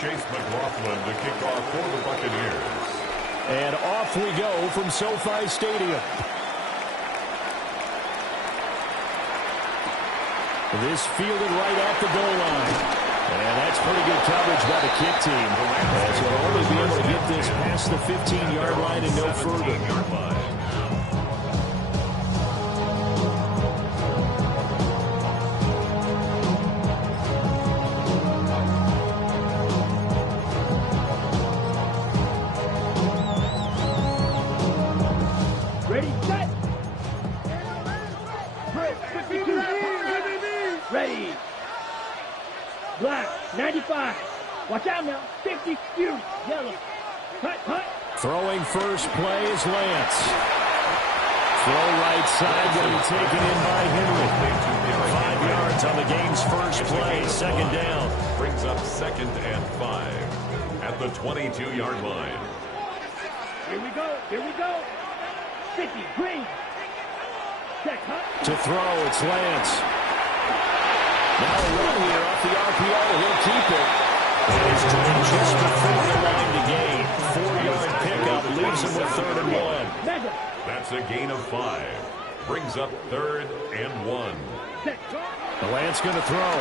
Chase McLaughlin to kick off for the Buccaneers. And off we go from SoFi Stadium. This fielded right at the goal line. And that's pretty good coverage by the kick team. As will only be able to get this past the 15-yard line and no further. Ready, set. Ready. Black, 95. Watch out now. 50, you. Yellow. Hut, hut. Throwing first play is Lance. Throw right side going to be taken in by Henry. 5 yards on the game's first play. Second down. Brings up 2nd and 5 at the 22-yard line. Here we go. Here we go. 50, green. Check, hut. To throw, it's Lance. Now a run here off the RPO. He'll keep it. And he's doing just before the line to gain. 4-yard pickup leaves him with 3rd and 1. That's a gain of 5. Brings up 3rd and 1. Lance going to throw.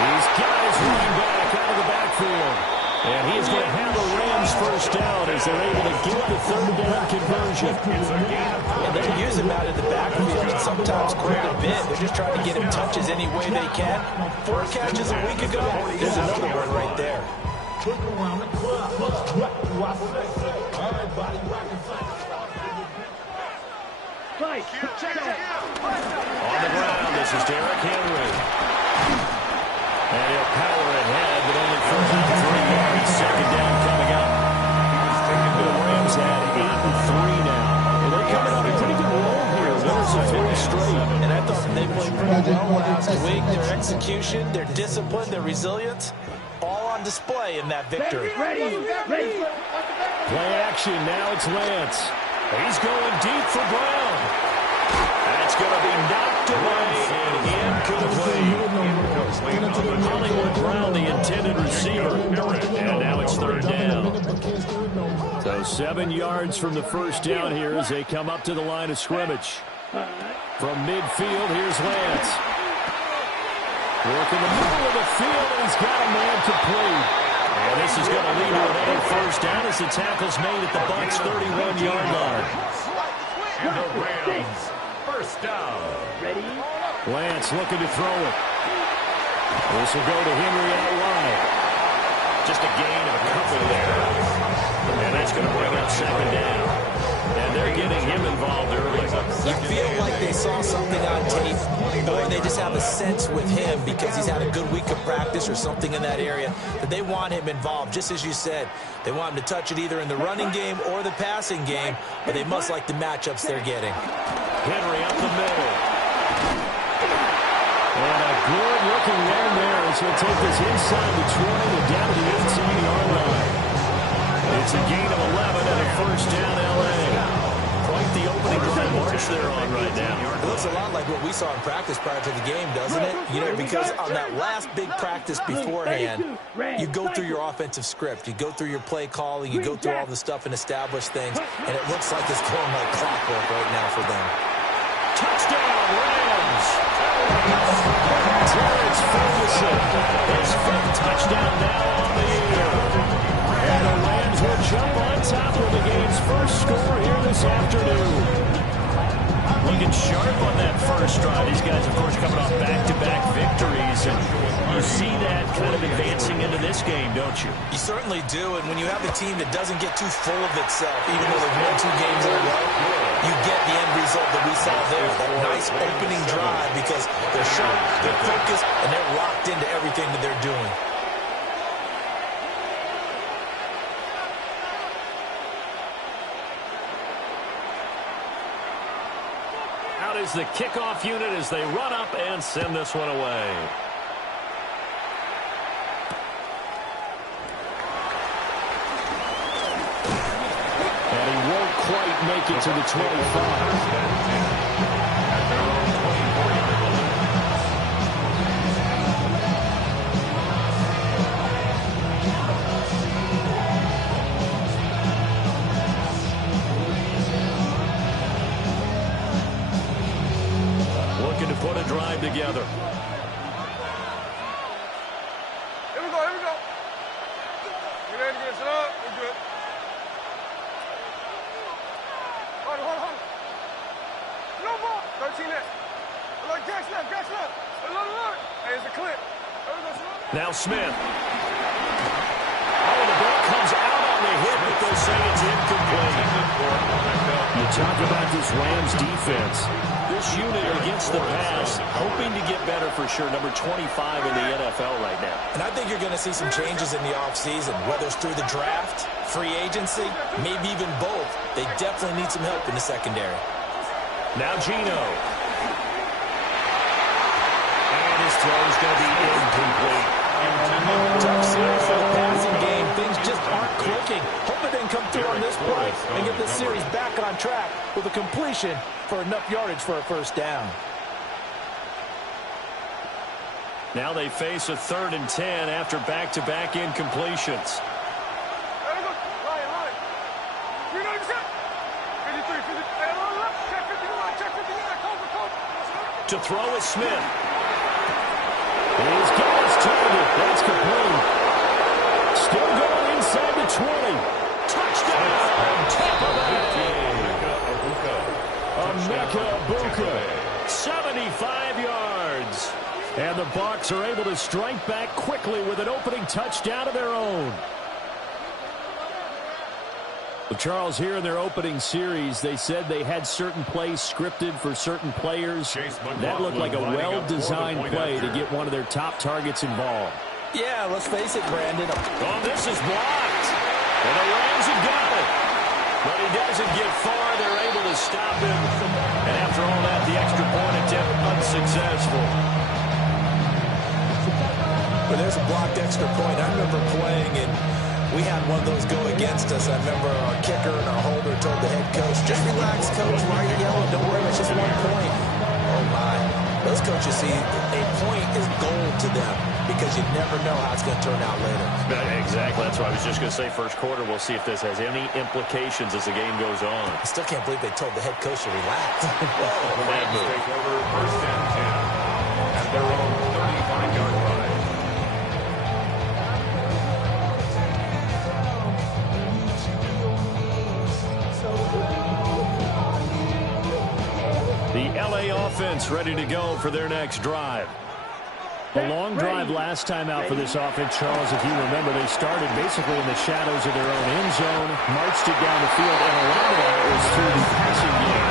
He's got his running back out of the backfield. And he's going to have the Rams first down as they're able to get the 3rd down conversion. And they use him out of the backfield and sometimes quite a bit. They're just trying to get him touches any way they can. 4 catches a week ago. There's another one right there. On the ground, this is Derrick Henry. And he'll power ahead, but only for 3 yards. Second down coming up. The Rams had 8 and 3 now. And they're coming on a pretty good roll here. Winners of 3 straight. And I thought they played pretty well last week. Their execution, their discipline, their resilience, all on display in that victory. Ready. Play action. Now it's Lance. He's going deep for Brown. That's going to be knocked away and incomplete. Hollywood Brown, the intended receiver. And now it's 3rd down. So 7 yards from the first down here as they come up to the line of scrimmage. From midfield, here's Lance. Working the middle of the field, and he's got a man complete. And this is going to lead to another first down as the tackle's made at the Bucs' 31-yard line. And the Rams first down. Ready. Lance looking to throw it. This will go to Henry out wide. Just a gain of a couple there. And that's going to bring up 2nd down. And they're getting him involved early. You feel like they saw something on tape, or they just have a sense with him because he's had a good week of practice or something in that area that they want him involved. Just as you said, they want him to touch it either in the running game or the passing game, but they must like the matchups they're getting. Henry up the middle. And a good-looking run there as he'll take this inside the 20 and down to the 18-yard line. It's a gain of 11 and a first down, L.A. Quite the opening drive march they're on right now. It looks a lot like what we saw in practice prior to the game, doesn't it? You know, because on that last big practice beforehand, you go through your offensive script, you go through your play calling, you go through all the stuff and establish things, and it looks like it's going like clockwork right now for them. Touchdown, Rams! Terrence Ferguson, his 5th touchdown now on the year. And the Rams will jump on top of the game's first score here this afternoon. Looking sharp on that first drive. These guys, of course, coming off back-to-back victories. And you see that kind of advancing into this game, don't you? You certainly do. And when you have a team that doesn't get too full of itself, even though they've won 2 games in a row, you get the end result that we saw there. That nice opening drive because they're sharp, they're focused, and they're locked into everything that they're doing. Out is the kickoff unit as they run up and send this one away. And he won't quite make it to the 25. Now Smith. Oh, the ball comes out on the hit, but they'll say it's incomplete. You talk about this Rams defense. This unit against the pass, hoping to get better for sure. Number 25 in the NFL right now. And I think you're going to see some changes in the offseason, whether it's through the draft, free agency, maybe even both. They definitely need some help in the secondary. Now Gino. And his throw is going to be incomplete. Tough series for the passing game. Things just aren't clicking. Hope it didn't come through on this play and get this series back on track with a completion for enough yardage for a first down. Now they face a 3rd and 10 after back-to-back incompletions. To throw is Smith. He's got his target. That's complete. Still going inside the 20. Touchdown! Tampa Bay! Emeka Egbuka. 75 yards. And the Bucs are able to strike back quickly with an opening touchdown of their own. Well, Charles, here in their opening series, they said they had certain plays scripted for certain players. That looked like a well-designed play to get one of their top targets involved. Yeah, let's face it, Brandon. Oh, this is blocked. And the Rams have got it. But he doesn't get far. They're able to stop him. And after all that, the extra point attempt unsuccessful. Well, there's a blocked extra point. I remember playing, and we had one of those go against us. I remember our kicker and our holder told the head coach, just relax, coach. Why are you yelling? Don't worry, it's just 1 point. Oh, my. Those coaches see a point is gold to them because you never know how it's going to turn out later. Exactly. That's what I was just going to say. First quarter, we'll see if this has any implications as the game goes on. I still can't believe they told the head coach to relax. Bad move. Take over 1st and 10 at their own 35-yard line. The LA offense ready to go for their next drive. The long drive last time out for this offense, Charles, if you remember, they started basically in the shadows of their own end zone, marched it down the field, and a lot of that was through the passing game.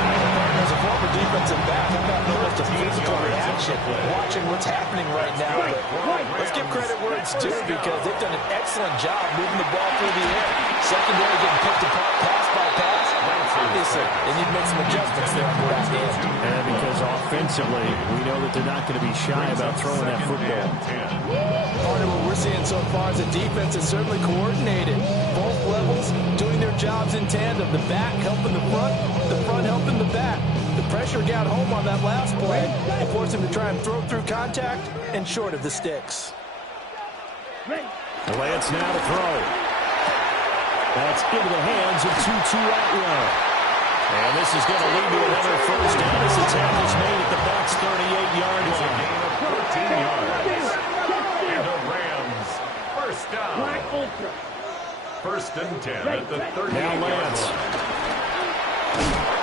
As a former defensive back, I've got almost a physical reaction watching what's happening right now. But let's give credit where it's due because they've done an excellent job moving the ball through the air. Secondary getting picked apart pass by pass. Obviously, they need to make some adjustments there on the back end. And because offensively, we know that they're not going to be shy about throwing that football. Part of what we're seeing so far is the defense is certainly coordinated. Both levels doing their jobs in tandem. The back helping the front helping the back. The pressure got home on that last play and forced him to try and throw through contact and short of the sticks. Lance now to throw. That's into the hands of Tutu Atwell. And this is going to lead to another first down as the tackle's made at the Bucs' 38-yard line. Gain of 14 yards. And the Rams, first down. 1st and 10 at the 38-yard Lance. line.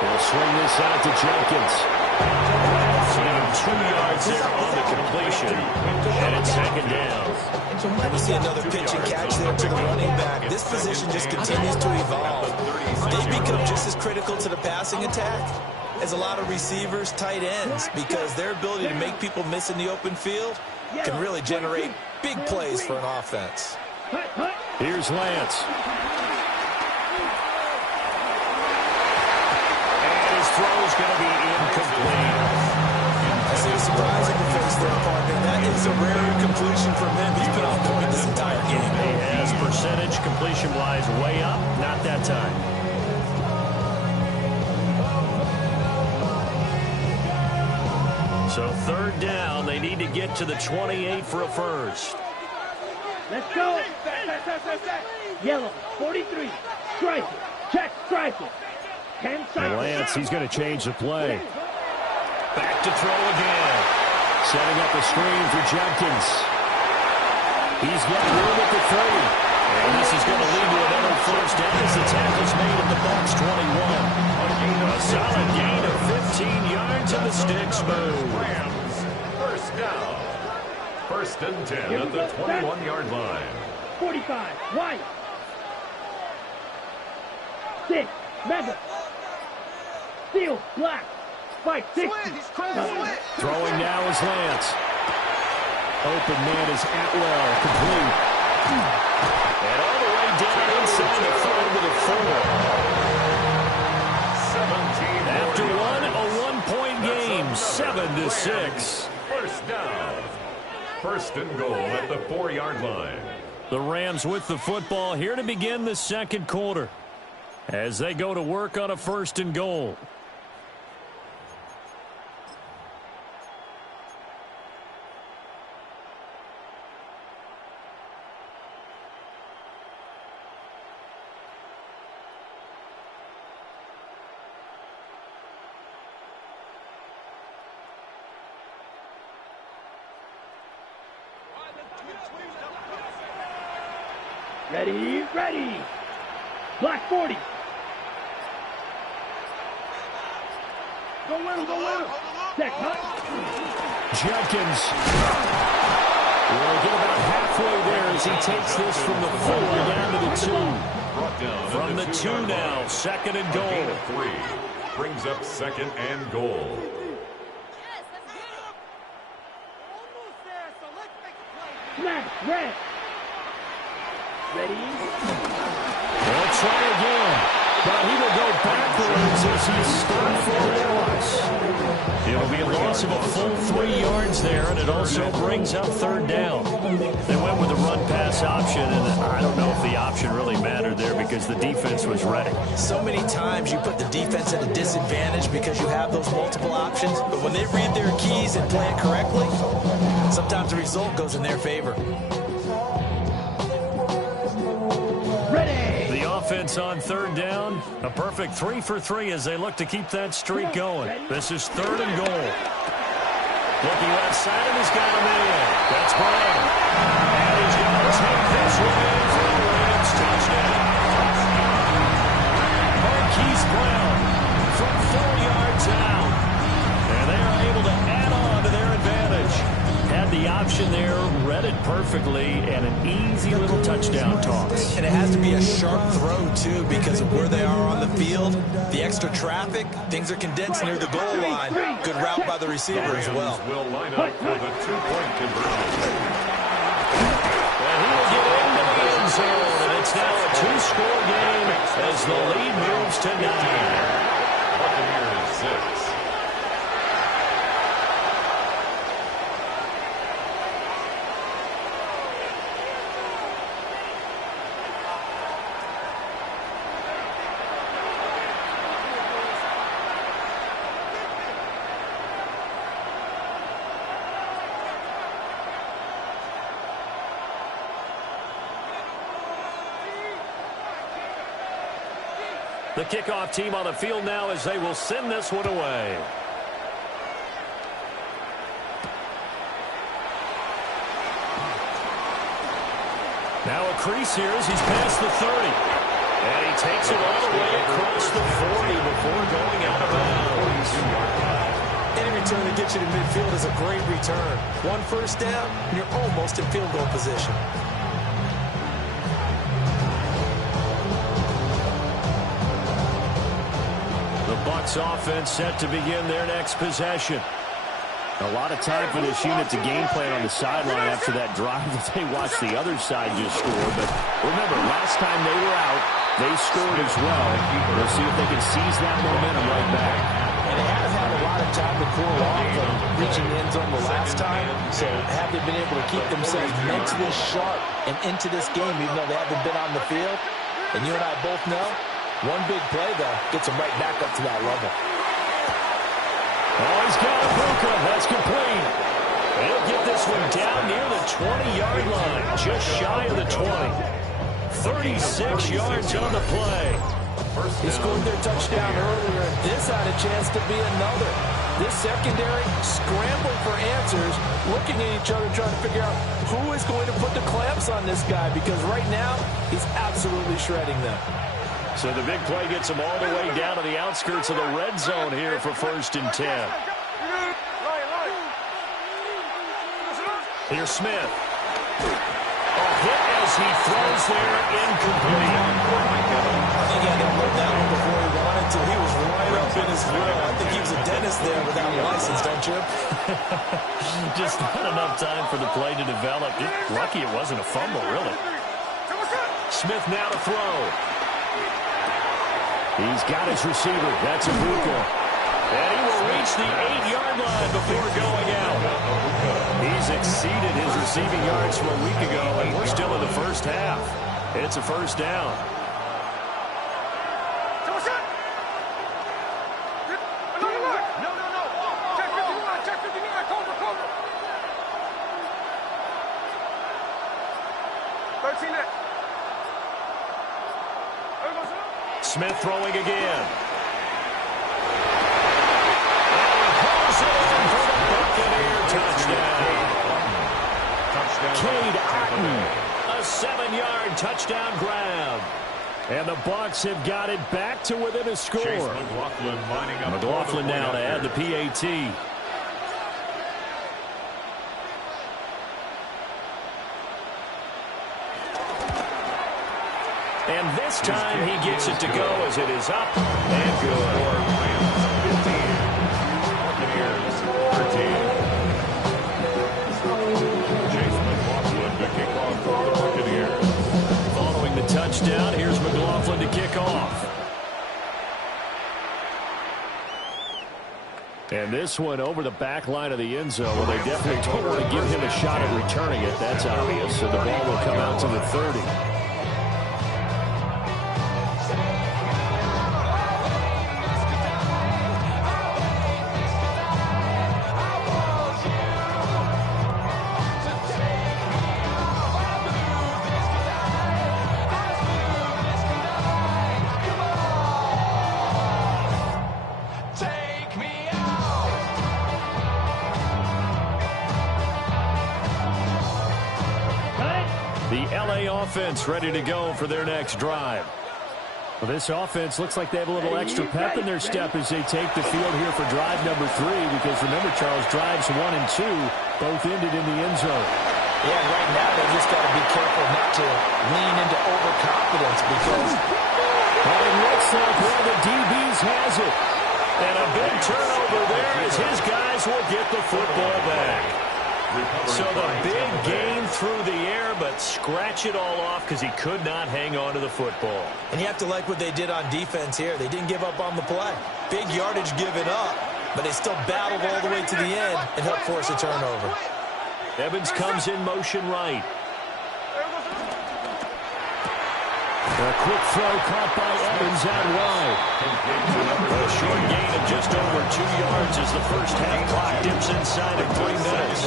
They'll swing this out to Jenkins. Gain 2 yards there on the completion. And it's 2nd down. And we see another pitch and catch there to the running back. This position just continues to evolve. They become just as critical to the passing attack as a lot of receivers, tight ends, because their ability to make people miss in the open field can really generate big plays for an offense. Here's Lance. And his throw's going to be incomplete. I see a surprise in the face there, partner. That is a rare completion from him. He's been on point this entire game. He has percentage completion-wise way up. Not that time. So 3rd down. They need to get to the 28 for a first. Let's go. Yellow, 43. Strike it. Check, strike it. 10 seconds. And Lance, he's going to change the play. Back to throw again. Setting up a screen for Jenkins. He's got room at the 30. And this is going to lead to another first down as the tackle's made at the Bucs' 21. A solid gain of 15 yards and the sticks move. Rams, first down. First and 10 at the 21-yard line. 45, White. 6, Mega. Steal, Black. Spike, 60. Throwing now is Lance. Open man is Atwell, complete. And all the way down inside the 5 to the 4. 17 After one, a one-point game, 7-6. First down. First and goal at the 4-yard line. The Rams with the football here to begin the second quarter as they go to work on a first and goal. Ready, ready. Black 40. Go win, go win. Check, huh? Jenkins will get about halfway there as he takes this from the 4 down to the 2. From the 2 now, second and goal. 3 brings up second and goal. Snap, red. Ready? They'll try again, but he will go backwards as he's stopped for a loss. It'll be a loss of a full 3 yards there, and it also brings up third down. They went with the run-pass option, and I don't know if the option really mattered there because the defense was ready. So many times you put the defense at a disadvantage because you have those multiple options, but when they read their keys and play it correctly, sometimes the result goes in their favor. Offense on third down. A perfect 3 for 3 as they look to keep that streak going. This is third and goal. Looking left side, and he's got a man. That's Brown. And he's going to take this one in for a Rams touchdown. Marquise Brown from 4 yards out. And they are able to add on to their advantage. Had the option there, read it perfectly, and an easy little touchdown toss. And it has to be a sharp throw, too, because of where they are on the field. The extra traffic, things are condensed near the goal line. Good route by the receiver as well. Will line up for the 2-point conversion. And he will get into the end zone, and it's now a 2-score game as the lead moves to 9. Buccaneers 6. The kickoff team on the field now as they will send this one away. Now a crease here as he's past the 30. And he takes it all the way across the 40 before going out of bounds. Any return that gets you to midfield is a great return. One first down, and you're almost in field goal position. Bucs offense set to begin their next possession. A lot of time for this unit to game plan on the sideline after that drive that they watched the other side just score. But remember, last time they were out, they scored as well. We'll see if they can seize that momentum right back. And they have had a lot of time to cool off from reaching the end zone the last time. So have they been able to keep themselves mentally sharp and into this game even though they haven't been on the field? And you and I both know, one big play, though, gets them right back up to that level. Oh, he's got a Buka. That's complete. He'll get this one down near the 20-yard line, just shy of the 20. 36 yards on the play. They scored their touchdown earlier, and this had a chance to be another. This secondary scrambled for answers, looking at each other, trying to figure out who is going to put the clamps on this guy, because right now, he's absolutely shredding them. So the big play gets them all the way down to the outskirts of the red zone here for 1st and 10. Here's Smith. A hit as he throws there, incomplete. I think he had to look that one before he wanted to. He was right up in his grill. I think he was a dentist there without a license, don't you? Just not enough time for the play to develop. Lucky it wasn't a fumble, really. Smith now to throw. He's got his receiver. That's Ibuka. And he will reach the 8-yard line before going out. He's exceeded his receiving yards from a week ago, and we're still in the first half. It's a first down. Smith throwing again. Cade Otton, a 7-yard touchdown grab. And the Bucs have got it back to within a score. McLaughlin now to add the PAT. And this time he gets it to go as it is up and good. Following the touchdown, here's McLaughlin to kick off. And this one over the back line of the end zone. Well, they definitely don't want to give him a shot at returning it. That's obvious. So the ball will come out to the 30. Offense ready to go for their next drive. Well, this offense looks like they have a little extra pep in their step as they take the field here for drive number 3, because remember, Charles, drives 1 and 2 both ended in the end zone. Yeah, right now they just got to be careful not to lean into overconfidence, because it looks like one of the DBs has it. And a big turnover there as his guys will get the football back. So the big gain through the air, but scratch it all off because he could not hang on to the football. And you have to like what they did on defense here. They didn't give up on the play. Big yardage given up, but they still battled all the way to the end and helped force a turnover. Evans comes in motion right. A quick throw caught by Evans out wide. A short gain of just over 2 yards as the first half clock dips inside of 3 minutes.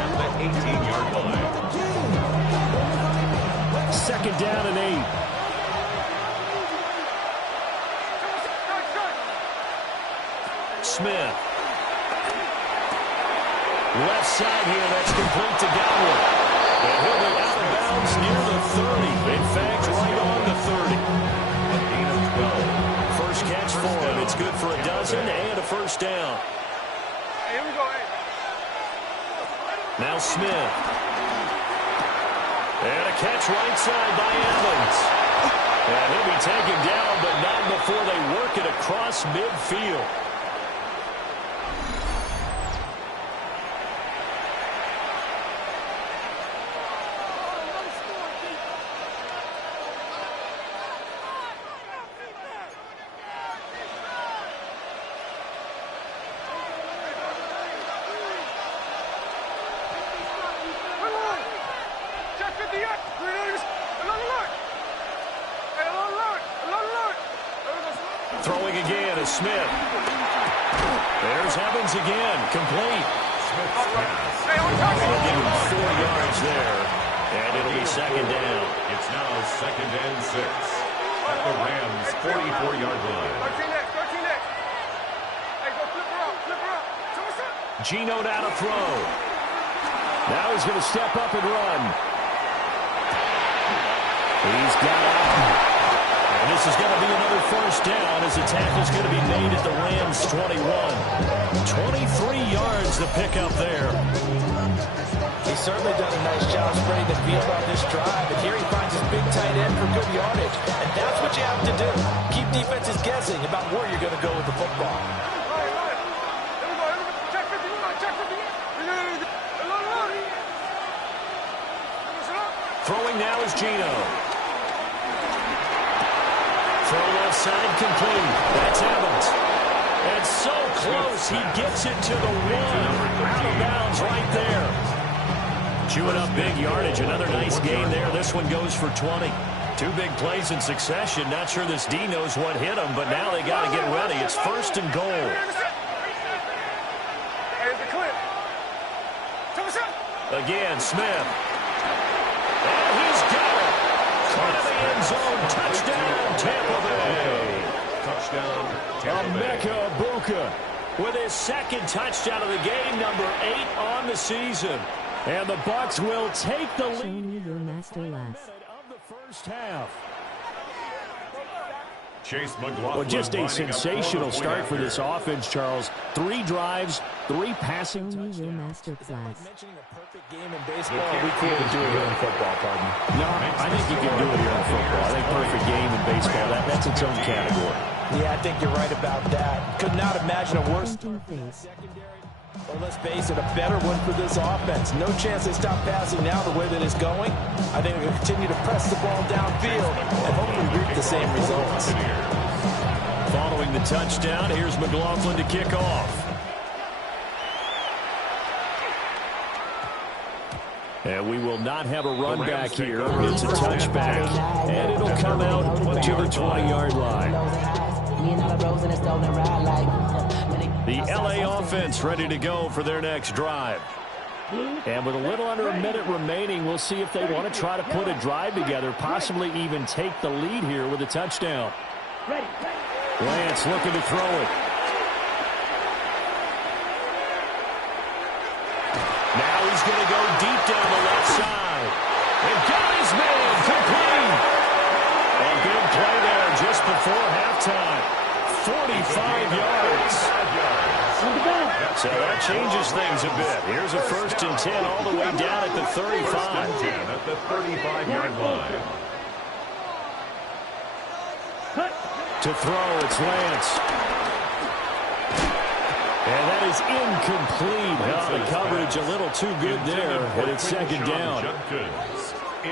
At the 18-yard line. Second down and 8. Smith. Left side here, that's complete to Godwin. And he'll be out of bounds near the 30. In fact, right on the 30. A gain of 12. First catch for him. It's good for a dozen and a first down. Here we go. Now Smith. And a catch right side by Evans. And he'll be taken down, but not before they work it across midfield. Throwing again is Smith. There's Evans again, complete. They'll give him 4 yards there, and it'll be second down. It's now 2nd and 6 at the Rams' 44-yard line. Geno now to throw. Now he's going to step up and run. He's got out. And this is going to be another first down as the tackle's going to be made at the Rams' 21. 23 yards to pick up there. He's certainly done a nice job spreading the field on this drive, and here he finds his big tight end for good yardage. And that's what you have to do. Keep defenses guessing about where you're going to go with the football. Throwing now is Gino. Throw left side complete. That's Evans. And so close, he gets it to the one. Out of bounds right there. Chewing up big yardage. Another nice gain there. This one goes for 20. Two big plays in succession. Not sure this D knows what hit him, but now they got to get ready. It's 1st and goal. Again, Smith. And he's got it. Caught in the end zone. Touchdown, Tampa Bay. Touchdown, Tampa Bay. Emeka Egbuka with his 2nd touchdown of the game, number 8 on the season. And the Bucs will take the lead. Show me your masterclass. Of the first half. Chase McLaughlin. Well, just a sensational start for this offense, Charles. 3 drives, 3 passing. Show me your masterclass. Mentioning a perfect game in baseball, we couldn't do it here in football, pardon. No, I think you can do it here in football. I think perfect game in baseball, that's its own category. Yeah, I think you're right about that. Could not imagine a worse Face. or, let's face it, a better one for this offense. No chance they stop passing now the way that it's going. I think they're going to continue to press the ball downfield and hopefully reap the same results. Following the touchdown, here's McLaughlin to kick off. And we will not have a run back here. It's a touchback, and it'll come out to the 20-yard line. The LA offense ready to go for their next drive. And with a little under a minute remaining, we'll see if they want to try to put a drive together, possibly even take the lead here with a touchdown. Lance looking to throw it. Now he's going to go deep down the left side. And got his man complete. A big play there just before halftime. 45 yards. So that changes things a bit. Here's a 1st and 10 all the way down at the 35. At the 35-yard line. To throw, it's Lance. And that is incomplete. Well, the coverage a little too good there, but it's 2nd down.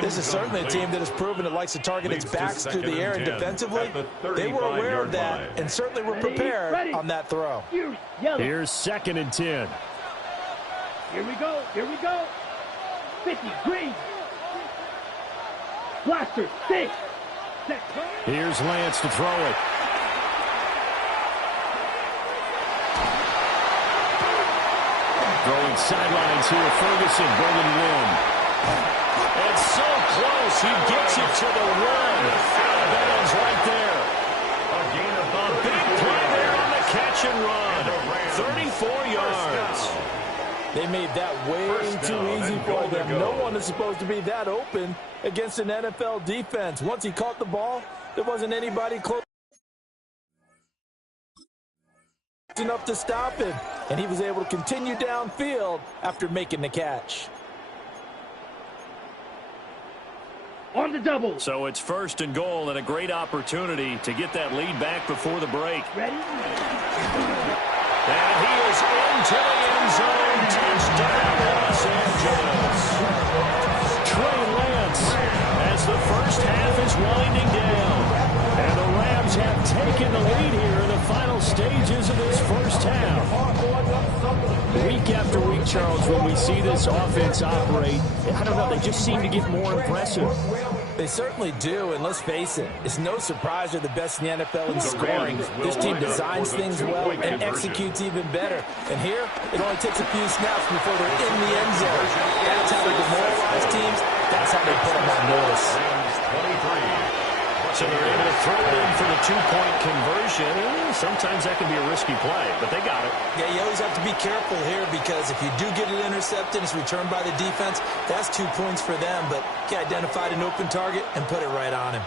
This is certainly a team that has proven it likes to target its backs through the air and defensively. They were aware of that and certainly were prepared on that throw. Here's 2nd and 10. Here we go. Here we go. 50, green. Blaster, 6. Here's Lance to throw it. Throwing sidelines here. Ferguson bringing it in. And so close. He gets it to the 1. Out of bounds right there. A big play there on the catch and run. 34 yards. They made that way too easy for them. No one is supposed to be that open against an NFL defense. Once he caught the ball, there wasn't anybody close enough to stop him. And he was able to continue downfield after making the catch. On the double. So it's 1st and goal and a great opportunity to get that lead back before the break. Ready? And he is into the end zone. Touchdown, Los Angeles. Trey Lance as the first half is winding down. And the Rams have taken the lead here in the final stages of this first half. Week after week, Charles, when we see this offense operate, I don't know, they just seem to get more impressive. They certainly do, and let's face it, it's no surprise they're the best in the NFL in scoring. This team designs things well and executes even better. And here, it only takes a few snaps before they're in the end zone. That's how they demoralize teams. That's how they put them on notice. So they're able to throw it in for the 2-point conversion. Sometimes that can be a risky play, but they got it. Yeah, you always have to be careful here because if you do get it intercepted, it's returned by the defense, that's 2 points for them. But he identified an open target and put it right on him.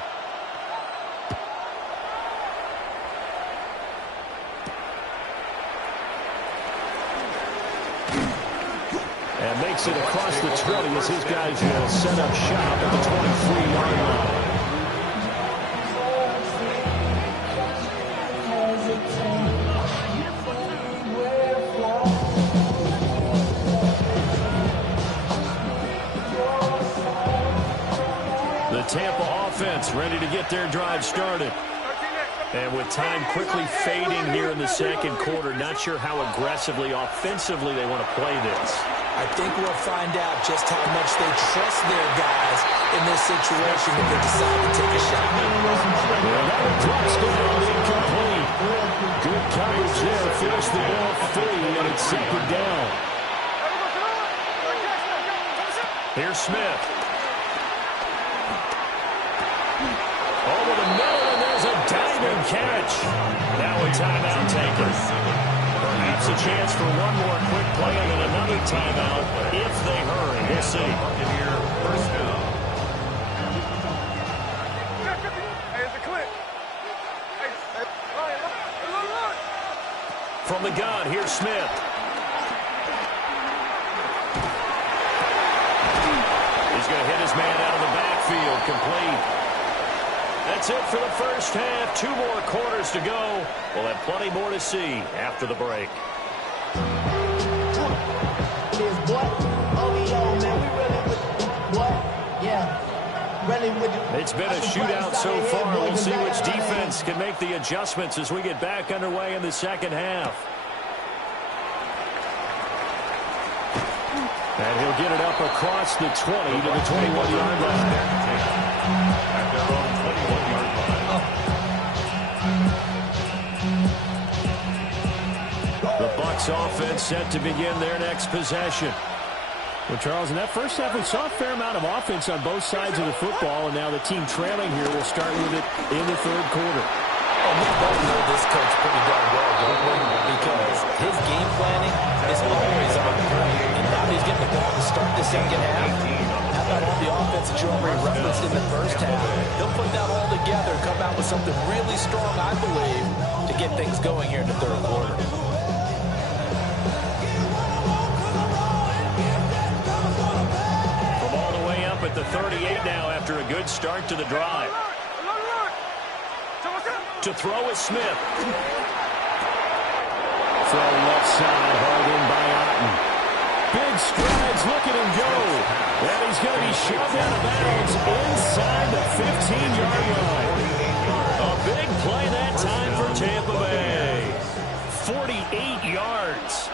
And they takes it across the 20 as his guys will set up shop at the 23-yard line. The Tampa offense ready to get their drive started. And with time quickly fading here in the second quarter, not sure how aggressively, offensively they want to play this. I think we'll find out just how much they trust their guys in this situation if they decide to take a shot. Another touchdown incomplete. Good coverage there. Forced the ball free, and it's second down. Here's Smith. Over the middle, and there's a diving catch. Now a timeout taken. Perhaps a chance for one more quick play and then another timeout if they hurry. We'll see. First down. From the gun, here's Smith. He's going to hit his man out of the backfield, complete. That's it for the first half. 2 more quarters to go. We'll have plenty more to see after the break. It's been a shootout so far. We'll see which defense can make the adjustments as we get back underway in the second half. And he'll get it up across the 20 to the 21-yard line. At their own 21-yard line. The Bucs offense set to begin their next possession. Well, Charles, in that first half, we saw a fair amount of offense on both sides of the football, and now the team trailing here will start with it in the third quarter. Oh, we both know this coach pretty darn well, don't we? Because his game planning is always on point. And now he's getting the ball to start the second half. How about all the offense that you already referenced in the first half? He'll put that all together, come out with something really strong, I believe, to get things going here in the third quarter. From all the way up at the 38 now after a good start to the drive. To throw is Smith. Throw left side, hauled in by Otten. Big strides, look at him go. And he's going to be shoved out of bounds inside the 15-yard line. A big play that time for Tampa Bay. 48 yards.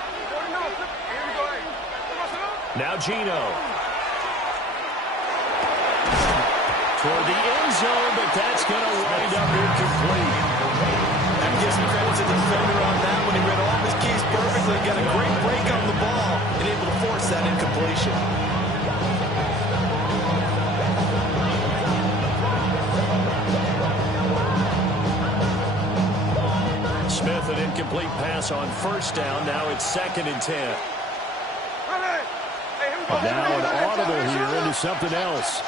Now Gino. Toward the end zone, but that's going to wind up incomplete. And give some credit to the defender on that when he read all of his keys perfectly, got a great break on the ball, and able to force that incompletion. Smith, an incomplete pass on first down. Now it's 2nd and 10. Now an audible here into something else.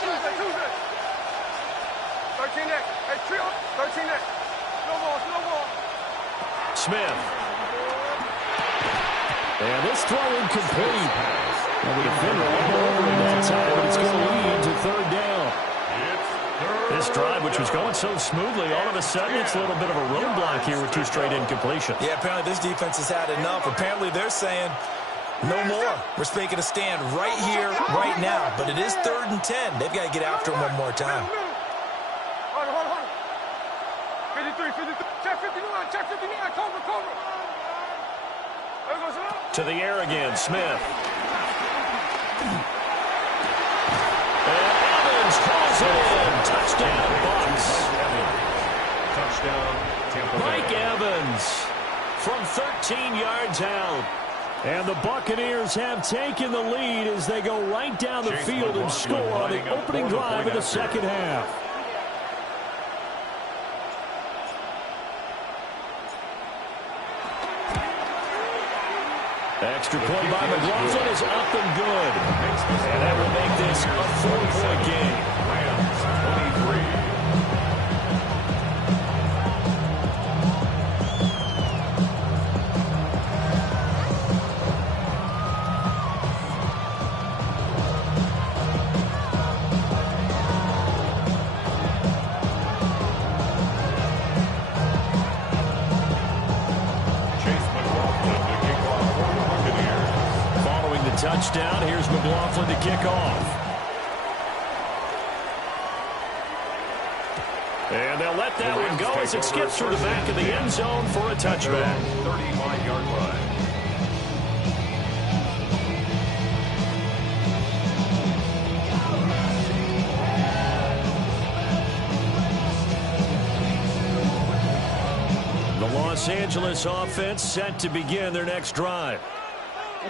Smith. And this throw incomplete. Well, the defender all over him that time, but it's going to lead to third down. This drive, which was going so smoothly, all of a sudden it's a little bit of a roadblock here with 2 straight incompletions. Yeah, apparently this defense has had enough. Apparently they're saying, no more. We're making a stand right here, right now. But it is 3rd and 10. They've got to get after him one more time. To the air again, Smith. And Evans calls it in. Touchdown, Bucs. Touchdown, Tampa Bay. Mike Evans from 13 yards out. And the Buccaneers have taken the lead as they go right down the field and score on the opening drive of the second half. Extra point by McLaughlin is up and good. And that will make this a 4-point game. Rams, 23. one to kick off. And they'll let that one go as it skips through the back of the end zone for a touchback. 35-yard line. The Los Angeles offense set to begin their next drive.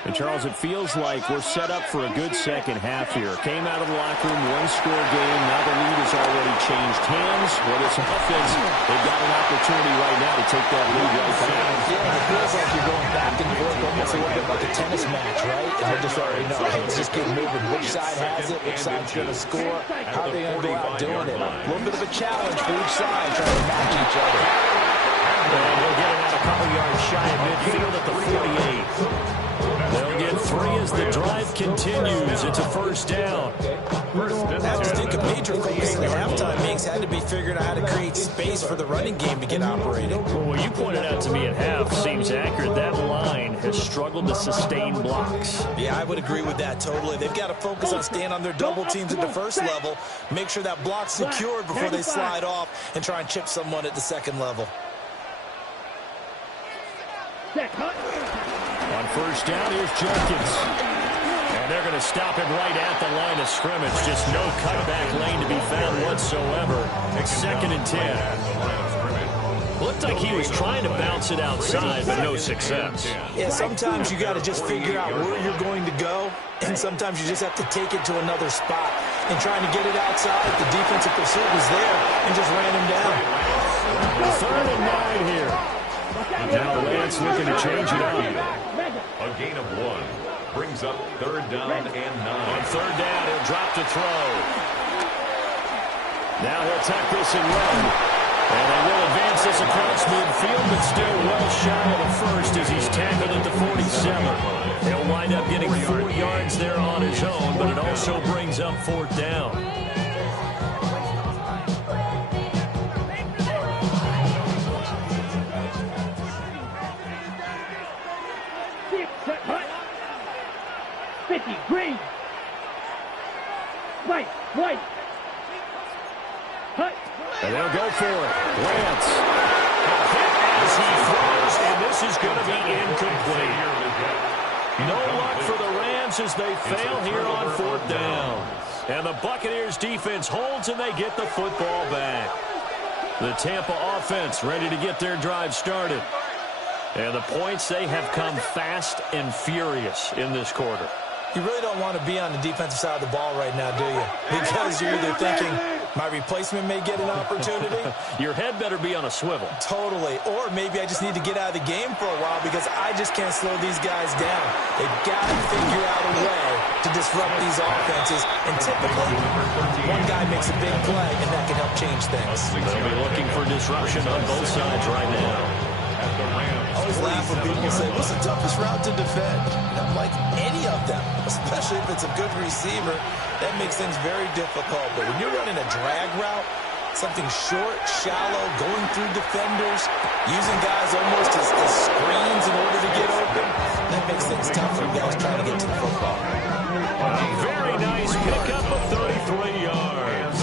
And, Charles, it feels like we're set up for a good second half here. Came out of the locker room, one-score game. Now the lead has already changed hands. Well, this offense, they've got an opportunity right now to take that lead right back. Yeah, it feels like you're going back and forth, almost a little bit like a tennis match, right? And they just already know, hey, let's just get moving. Which side has it? Which side's going to score? How are they going to go out doing it? A little bit of a challenge for each side, trying to match each other. And we'll get it out a couple yards shy of midfield at the 48. They'll get 3 as the drive continues. It's a first down. I just think a major focus in the halftime meetings had to be figuring out how to create space for the running game to get operating. Well, what you pointed out to me at half seems accurate. That line has struggled to sustain blocks. Yeah, I would agree with that totally. They've got to focus on staying on their double teams at the first level, make sure that block's secured before they slide off and try and chip someone at the second level. On first down, here's Jenkins. And they're going to stop him right at the line of scrimmage. Just no cutback lane to be found whatsoever. Second and 10. Looked like he was trying to bounce it outside, but no success. Yeah, sometimes you got to just figure out where you're going to go, and sometimes you just have to take it to another spot. And trying to get it outside, the defensive pursuit was there and just ran him down. 3rd and 9 here. Now Lance looking to change it up. A gain of 1 brings up 3rd down and 9. On 3rd down, he'll drop to throw. Now he'll tuck this and run. And they will advance this across midfield, but still well shy of the first as he's tackled at the 47. He'll wind up getting 4 yards there on his own, but it also brings up 4th down. Green. White. Hut. And they'll go for it. Lance. Hit as he throws, and this is going to be incomplete. No luck for the Rams as they fail here on 4th down. And the Buccaneers defense holds, and they get the football back. The Tampa offense ready to get their drive started. And the points, they have come fast and furious in this quarter. You really don't want to be on the defensive side of the ball right now, do you? Because you're either thinking, my replacement may get an opportunity. Your head better be on a swivel. Totally. Or maybe I just need to get out of the game for a while because I just can't slow these guys down. They've got to figure out a way to disrupt these offenses. And typically, one guy makes a big play, and that can help change things. They'll be looking for disruption on both sides right now. I always laugh when people say, what's the toughest route to defend? And I'm like, any of them, especially if it's a good receiver. That makes things very difficult. But when you're running a drag route, something short, shallow, going through defenders, using guys almost as screens in order to get open, that makes things tough for guys trying to get to the football. A very nice pickup of 33 yards.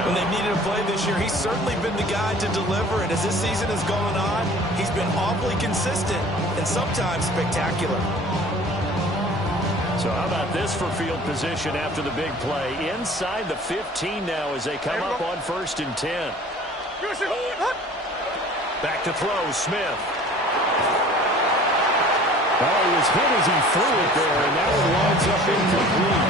When they needed a play this year, he's certainly been the guy to deliver it. As this season has gone on, he's been awfully consistent and sometimes spectacular. So how about this for field position after the big play? Inside the 15 now as they come up on 1st and 10. Back to throw, Smith. Oh, he was hit as he threw it there, and that one winds up incomplete.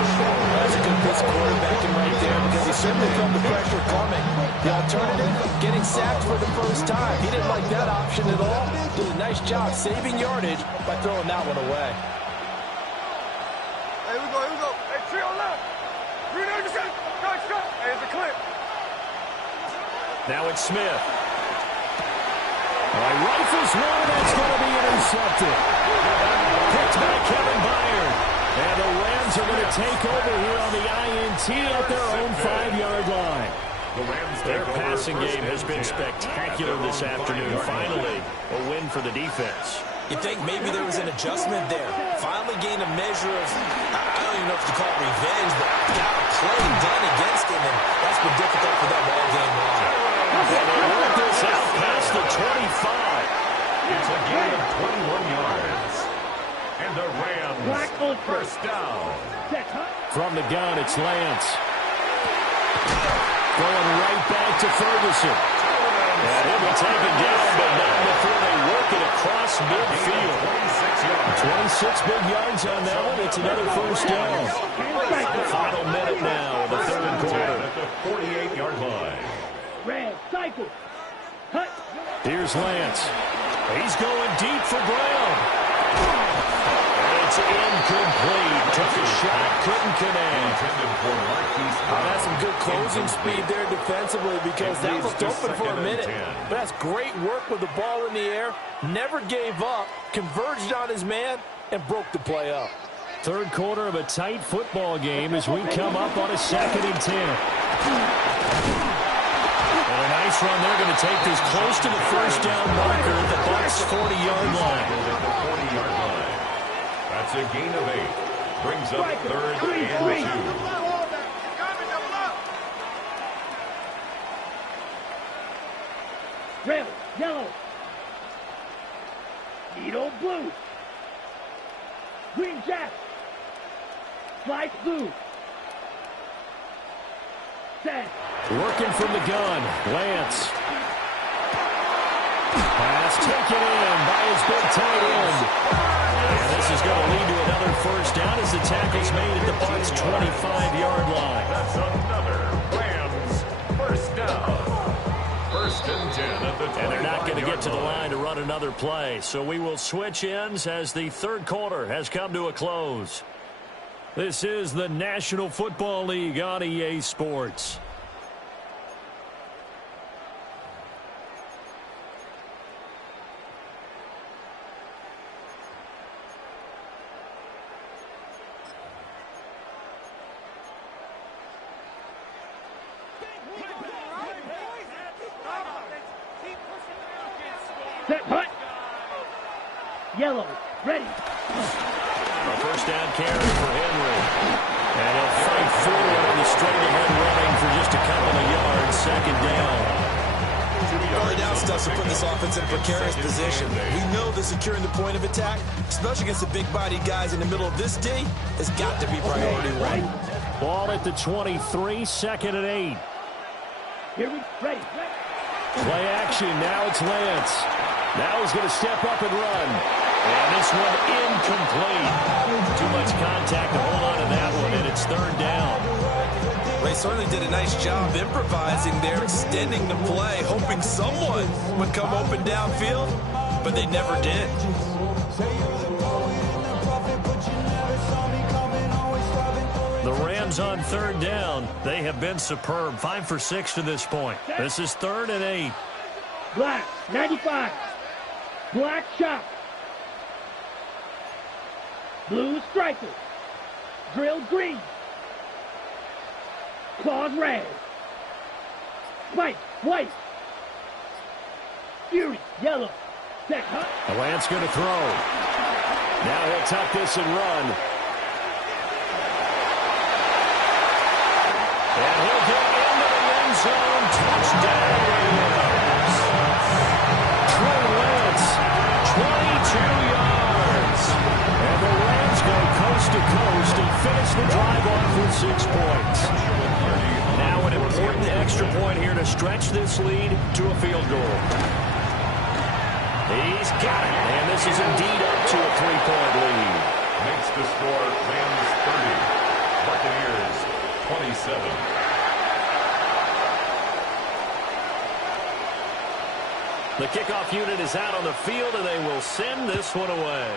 That's a good piece of quarterbacking right there because he certainly felt the pressure coming. The alternative, getting sacked for the first time. He didn't like that option at all. Did a nice job saving yardage by throwing that one away. Here we go. Hey, three on left. Hey, it's a clip. Now it's Smith. Rifles one, that's going to be intercepted. Picked by Kevin Byard. And the Rams are going to take over here on the INT at their own 5-yard line. Their passing game has been spectacular this afternoon. Finally, a win for the defense. You think maybe there was an adjustment there. Finally gained a measure of, I don't even know if you call it revenge, but got a play done against him, and that's been difficult for them all game long. And they work this out past the 25. It's a gain of 21 yards. And the Rams, first down. From the gun, it's Lance. Going right back to Ferguson. And he'll be taken down, but not before they work it across midfield. 26 big yards on that one. It's another first down. Final minute now in the third quarter. At the 48-yard line. Red, cycle. Here's Lance. He's going deep for Brown. It's incomplete. Took a shot, couldn't connect. That's some good closing speed there defensively because that looked open for a minute. But that's great work with the ball in the air. Never gave up, converged on his man, and broke the play up. Third quarter of a tight football game as we come up on a 2nd and 10. And a nice run. They're going to take this close to the first down marker at the Bucs' 40-yard line. That's a gain of 8. Brings up 3rd and 2. Red, yellow. Needle blue. Green jack. Slice blue. Set. Working from the gun. Lance. Pass taken in by his big tight end. And this is going to lead to another first down as the tackle's made at the Bucs' 25-yard line. That's another Rams first down. 1st and 10 at the 25-yard line. And they're not going to get to the line to run another play. So we will switch ends as the third quarter has come to a close. This is the National Football League on EA Sports. Set, hut. Yellow, ready. A first down carry for Henry. And he'll fight forward on the straight-ahead running for just a couple of yards. 2nd down. Early down stuff to put this offense in a precarious position. We know that securing the point of attack, especially against the big-bodied guys in the middle of this D, has got to be priority 1. Ball at the 23, 2nd and 8. Here we ready. Play action. Now it's Lance. Now he's going to step up and run. And this one incomplete. Too much contact to hold on to that one, and it's 3rd down. They certainly did a nice job improvising there, extending the play, hoping someone would come open downfield, but they never did. The Rams on 3rd down. They have been superb. 5 for 6 to this point. This is 3rd and 8. Black, 95. Black shot. Blue striker. Drill green. Claws red. Spike, white. Fury, yellow. Set, hut. Lance going to throw. Now he'll tuck this and run. And he'll get into the end zone. Touchdown, Rams. Trey Lance, 22 yards. And the Rams go coast to coast and finish the drive off with 6 points. Now an important extra point here to stretch this lead to a field goal. He's got it. And this is indeed up to a 3-point lead. Makes the score Rams 30. Buccaneers 27. The kickoff unit is out on the field, and they will send this one away.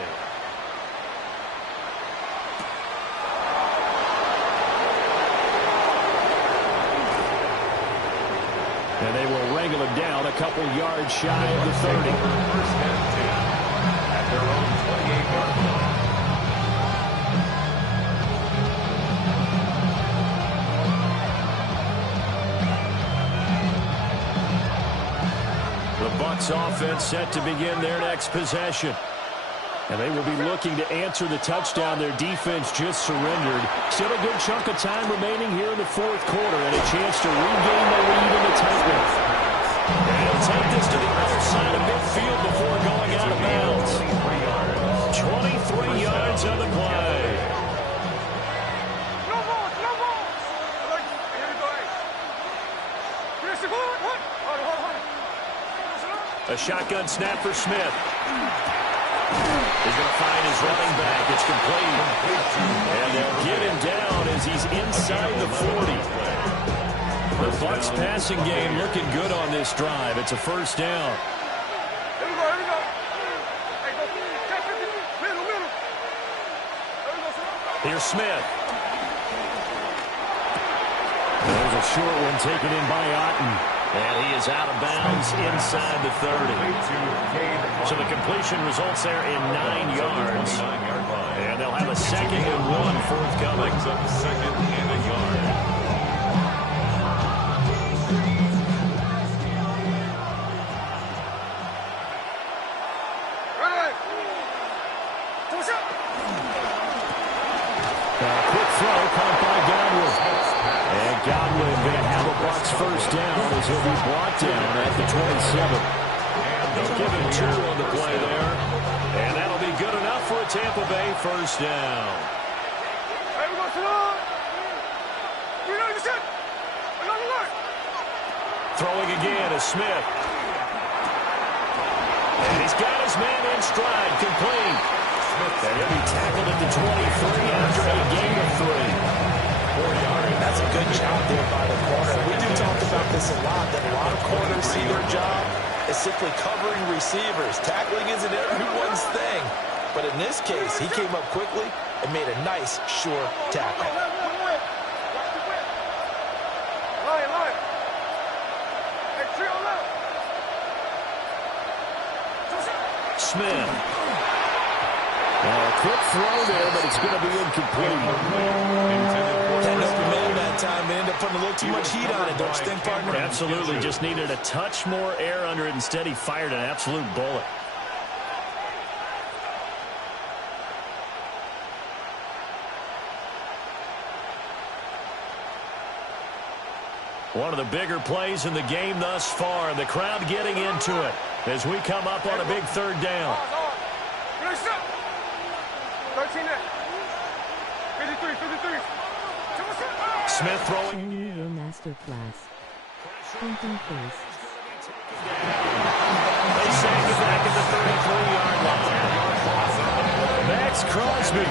And they will wrangle it down a couple yards shy of the 30. 1st and 10 at their own 28-yard line. The Bucs offense set to begin their next possession. And they will be looking to answer the touchdown. Their defense just surrendered. Still a good chunk of time remaining here in the fourth quarter and a chance to regain the lead in the tightrope. And he'll take this to the other side of midfield before going out of bounds. 23 yards on the play. A shotgun snap for Smith. He's going to find his running back. It's complete. And they'll get him down as he's inside the 40. The Bucs passing game looking good on this drive. It's a first down. Here's Smith. There's a short one taken in by Otten. And he is out of bounds inside the 30. So the completion results there in 9 yards. And they'll have a 2nd and 1 forthcoming. Second and a yard. Quick throw caught by Godwin. And Godwin going to have a Bucs first down as he'll be brought down at the 27. They'll give him 2 on the play there. And that'll be good enough for a Tampa Bay first down. Throwing again is Smith. And he's got his man in stride, complete. And he'll be tackled at the 23 after a gain of 3. 4 yards. That's a good job there by the corner. We do talk about this a lot, that a lot of corners see their job as simply covering receivers. Tackling isn't everyone's thing. But in this case, he came up quickly and made a nice, sure tackle. Smith. A quick throw there, but it's going to be incomplete. Had no command that time. They ended up putting a little too much heat on it, don't you think, partner? Absolutely. Just needed a touch more air under it. Instead, he fired an absolute bullet. One of the bigger plays in the game thus far, and the crowd getting into it as we come up on a big third down. 13 53, 53. Smith throwing. Annual Masterclass. Printing face. They send it back at the 33-yard line. Max Crosby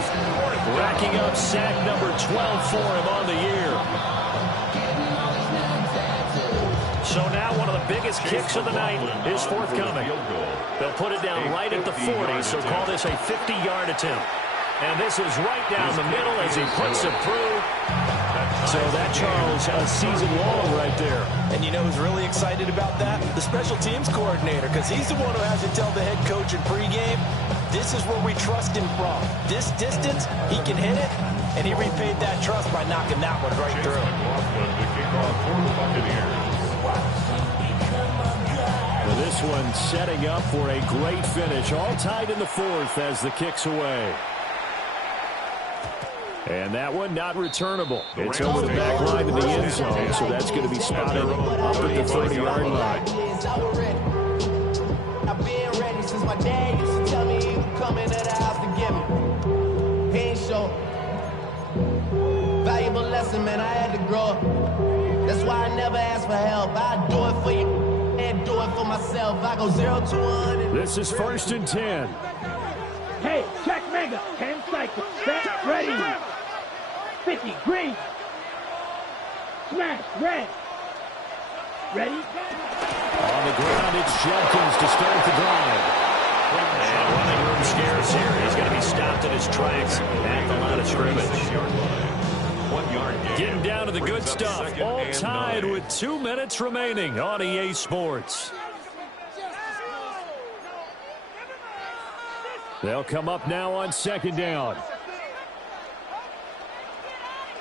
racking up sack number 12 for him on the year. So now one of the biggest kicks of the night is forthcoming. They'll put it down right at the 40, so call this a 50-yard attempt. And this is right down the middle as he puts it through. So that, Charles, a season long right there. And you know who's really excited about that? The special teams coordinator, because he's the one who has to tell the head coach in pregame, this is where we trust him from. This distance, he can hit it, and he repaid that trust by knocking that one right through. Well, this one setting up for a great finish. All tied in the fourth as the kick's away. And that one not returnable. It's over the back line to the end zone, so that's going to be spotted up at the 30-yard line. I've been ready since my dad used to tell me he would come into the house to get me. He ain't show. Valuable lesson, man, I had to grow up. That's why I never ask for help. I do it for you and do it for myself. I go 0 to 100. This is 1st and 10. Hey, check mega. 10 cycles. Set, ready. 50, green. Smash, red. Ready? On the ground, it's Jenkins to start the drive. And running room scarce here. He's going to be stopped in his tracks at the line of scrimmage. 1 yard gain. Getting down to the good stuff. All tied with 2 minutes remaining on EA Sports. They'll come up now on 2nd down.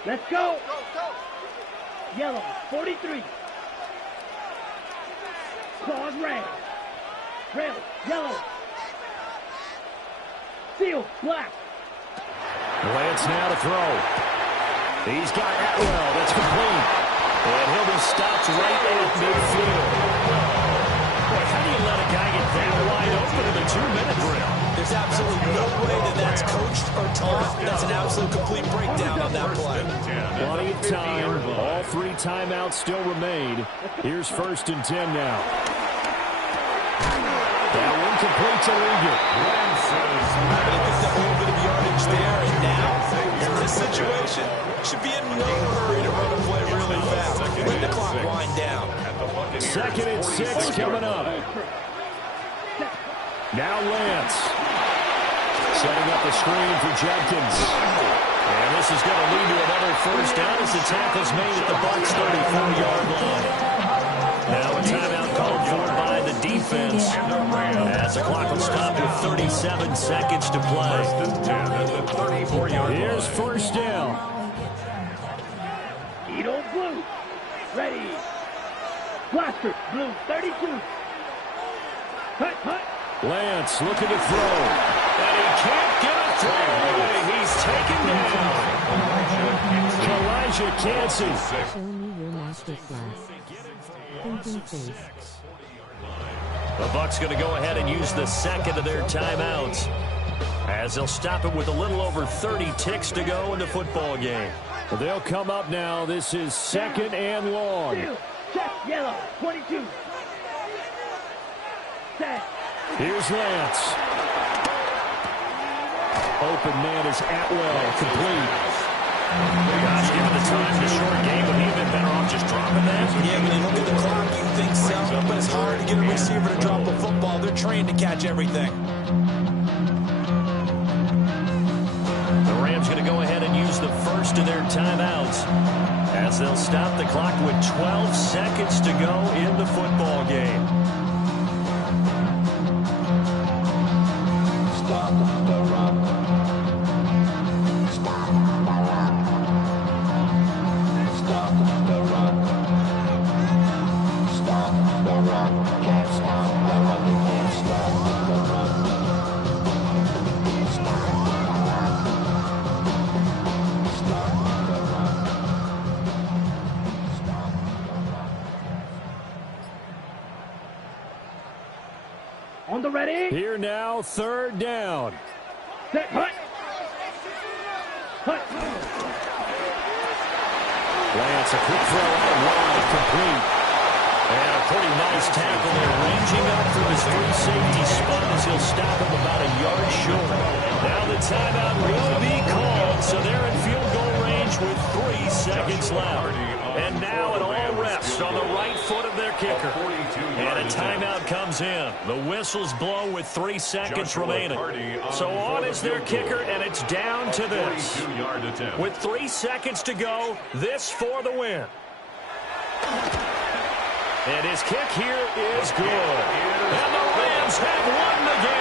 Let's go. Yellow, 43. Claws red. Red, yellow. Seal, black. Lance now to throw. He's got Atwell. That's complete. And he'll be stopped right at midfield. Boy, how do you let a guy get that wide open in a 2-minute drill? There's absolutely no way that's coached or taught. That's an absolute complete breakdown on that play. Plenty of time. All 3 timeouts still remain. Here's 1st and 10 now. That one complete to Ligon. They picked up a little bit of yardage there, and now, in this situation, should be in no hurry to run a play really fast. Let the clock wind down. 2nd and 6 coming up. Now Lance. Setting up the screen for Jenkins. And this is going to lead to another 1st down as the tackle's made at the Bucs' 34-yard line. Now a timeout called for by the defense. As the clock will stop with 37 seconds to play. Here's 1st down. Edo blue. Ready. Blaster, blue, 32. Hut. Lance looking to throw. And he can't get a throw away. He's taken down. Elijah Cansey. Show me your master class. Thinking face. The Bucs going to go ahead and use the 2nd of their timeouts, as they'll stop it with a little over 30 ticks to go in the football game. They'll come up now. This is 2nd and long. Check, yellow, 22. Set. Here's Lance. Open man is Atwell, complete. Gosh, given the time in a short game, would he have been better off just dropping that? Yeah, when you look at the clock, you think so, but it's hard to get a receiver to drop a football. They're trained to catch everything. The Rams going to go ahead and use the 1st of their timeouts, as they'll stop the clock with 12 seconds to go in the football game. Stop the run. Stop the run. Stop the run. Stop the run. Can't stop the run. Can't stop the run. Stop the run. Stop the run. Stop the run. On the ready. Here now, 3rd down. Set, hut. Lance, a quick throw out wide, complete. And a pretty nice tackle there, ranging up from his free safety spot as he'll stop him about a yard short. Now the timeout will be called, so they're in field goal range with 3 seconds left. And now it all rests on the right foot of their kicker. And a timeout comes in. The whistles blow with 3 seconds remaining. So on is their kicker, and it's down to this. With 3 seconds to go, this for the win. And his kick here is good. And the Rams have won the game.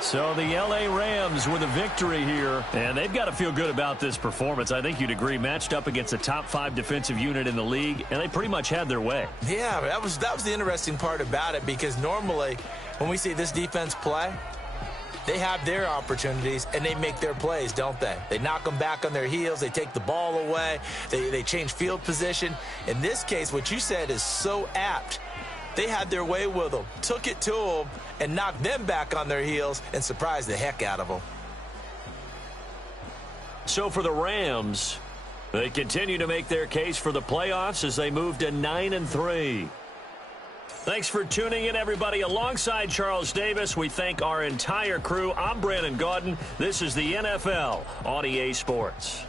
So the L.A. Rams with a victory here, and they've got to feel good about this performance. I think you'd agree, matched up against a top 5 defensive unit in the league, and they pretty much had their way. Yeah, that was the interesting part about it, because normally when we see this defense play, they have their opportunities, and they make their plays, don't they? They knock them back on their heels. They take the ball away. They change field position. In this case, what you said is so apt. They had their way with them, took it to them, and knocked them back on their heels and surprised the heck out of them. So for the Rams, they continue to make their case for the playoffs as they move to 9-3. Thanks for tuning in, everybody. Alongside Charles Davis, we thank our entire crew. I'm Brandon Gaudin. This is the NFL on EA Sports.